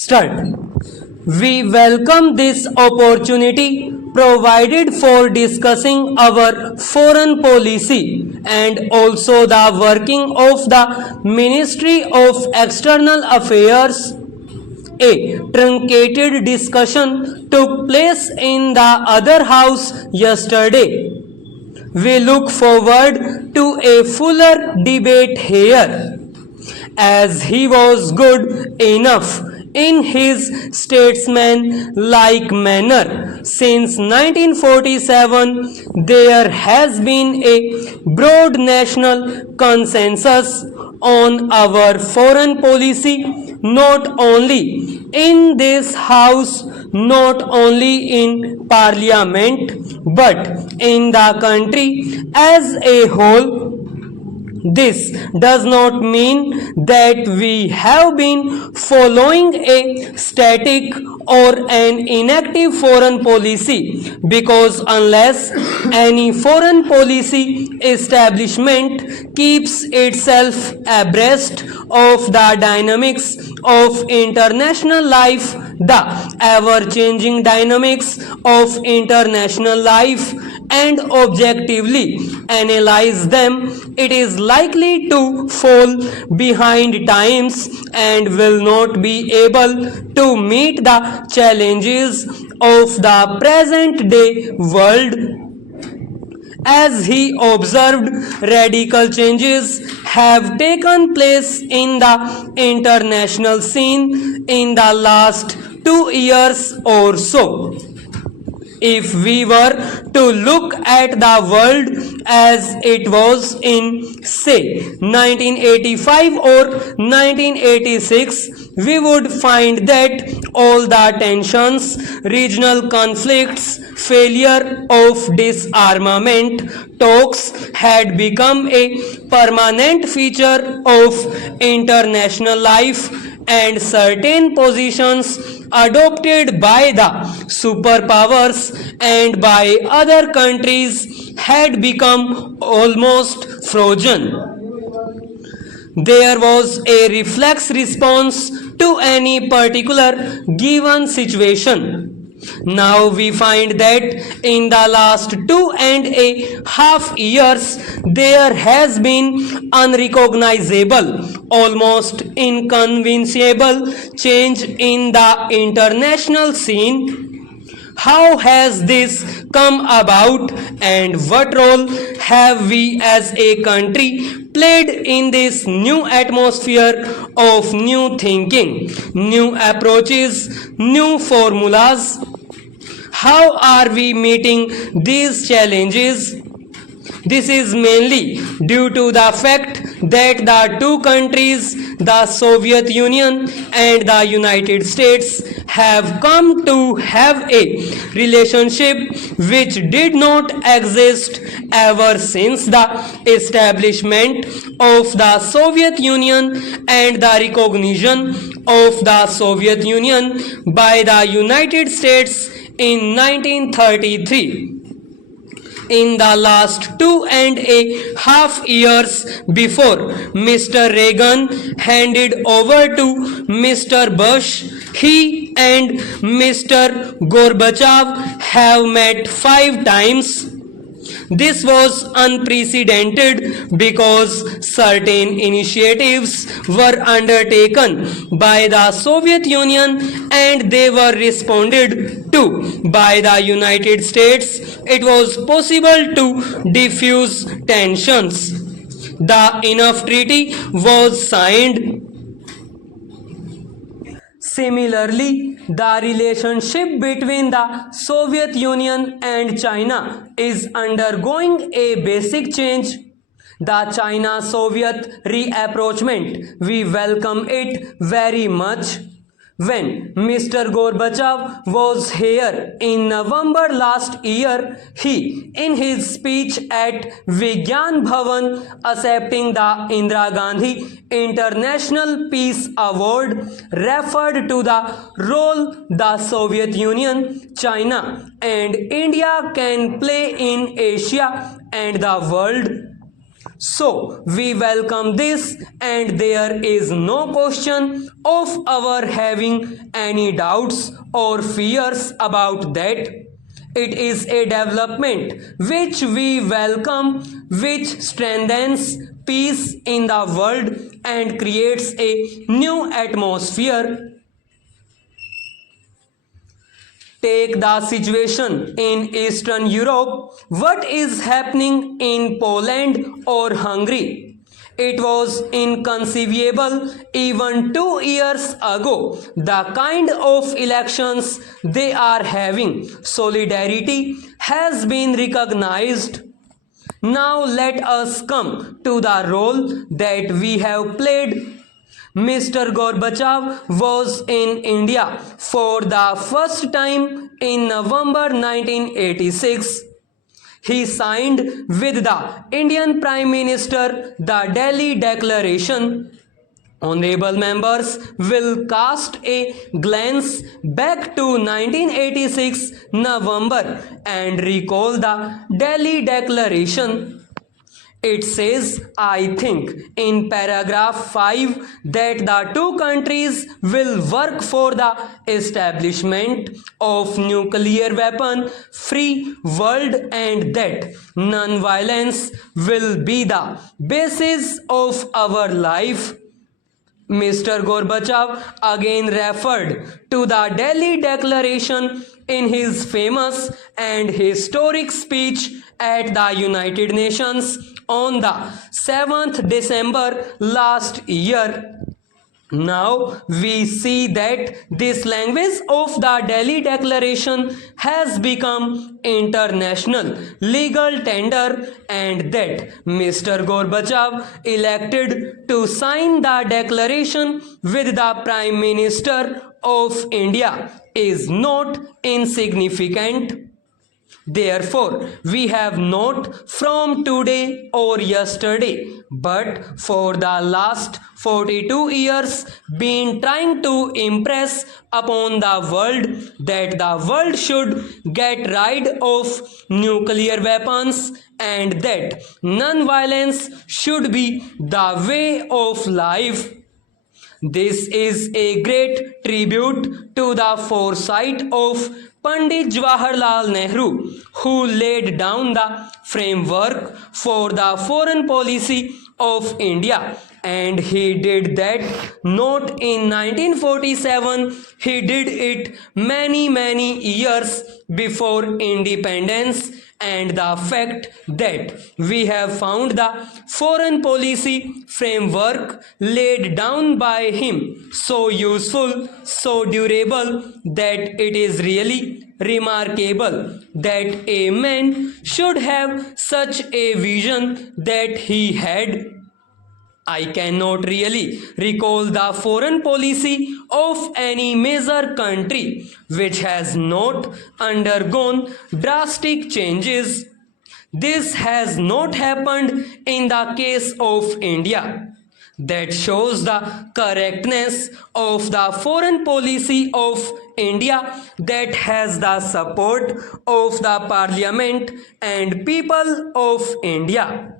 Start. We welcome this opportunity provided for discussing our foreign policy and also the working of the Ministry of External Affairs. A truncated discussion took place in the other house yesterday. We look forward to a fuller debate here, as he was good enough in his statesman-like manner. Since 1947, there has been a broad national consensus on our foreign policy, not only in this house, not only in parliament, but in the country as a whole. This does not mean that we have been following a static or an inactive foreign policy, because unless any foreign policy establishment keeps itself abreast of the dynamics of international life, the ever-changing dynamics of international life, and objectively analyze them, it is likely to fall behind times and will not be able to meet the challenges of the present day world. As he observed, radical changes have taken place in the international scene in the last 2 years or so. If we were to look at the world as it was in, say, 1985 or 1986, we would find that all the tensions, regional conflicts, failure of disarmament talks had become a permanent feature of international life, and certain positions adopted by the superpowers and by other countries had become almost frozen. There was a reflex response to any particular given situation. Now we find that in the last 2.5 years, there has been unrecognizable, almost inconceivable change in the international scene. How has this come about, and what role have we as a country played in this new atmosphere of new thinking, new approaches, new formulas? How are we meeting these challenges? This is mainly due to the fact that the two countries, the Soviet Union and the United States, have come to have a relationship which did not exist ever since the establishment of the Soviet Union and the recognition of the Soviet Union by the United States in 1933. In the last 2.5 years, before Mr. Reagan handed over to Mr. Bush, he and Mr. Gorbachev have met 5 times. This was unprecedented because certain initiatives were undertaken by the Soviet Union and they were responded to by the United States. It was possible to diffuse tensions. The Enough Treaty was signed. Similarly, the relationship between the Soviet Union and China is undergoing a basic change. The China-Soviet reapproachment, we welcome it very much. When Mr. Gorbachev was here in November last year, he, in his speech at Vigyan Bhavan, accepting the Indira Gandhi International Peace Award, referred to the role the Soviet Union, China and India can play in Asia and the world. So we welcome this, and there is no question of our having any doubts or fears about that. It is a development which we welcome, which strengthens peace in the world and creates a new atmosphere. Take the situation in Eastern Europe. What is happening in Poland or Hungary? It was inconceivable even 2 years ago. The kind of elections they are having. Solidarity has been recognized. Now let us come to the role that we have played. Mr. Gorbachev was in India for the first time in November 1986. He signed with the Indian Prime Minister the Delhi Declaration. Honorable members will cast a glance back to 1986 November and recall the Delhi Declaration. It says, I think, in paragraph 5 that the two countries will work for the establishment of nuclear weapon free world and that non-violence will be the basis of our life. Mr. Gorbachev again referred to the Delhi Declaration in his famous and historic speech at the United Nations on the 7th December last year. Now we see that this language of the Delhi Declaration has become international legal tender and that Mr. Gorbachev elected to sign the declaration with the Prime Minister of India is not insignificant. Therefore, we have not from today or yesterday, but for the last 42 years been trying to impress upon the world that the world should get rid of nuclear weapons and that non-violence should be the way of life. This is a great tribute to the foresight of Pandit Jawaharlal Nehru, who laid down the framework for the foreign policy of India, and he did that not in 1947, he did it many years before independence. And the fact that we have found the foreign policy framework laid down by him so useful, so durable, that it is really remarkable that a man should have such a vision that he had. I cannot really recall the foreign policy of any major country which has not undergone drastic changes. This has not happened in the case of India. That shows the correctness of the foreign policy of India that has the support of the Parliament and people of India.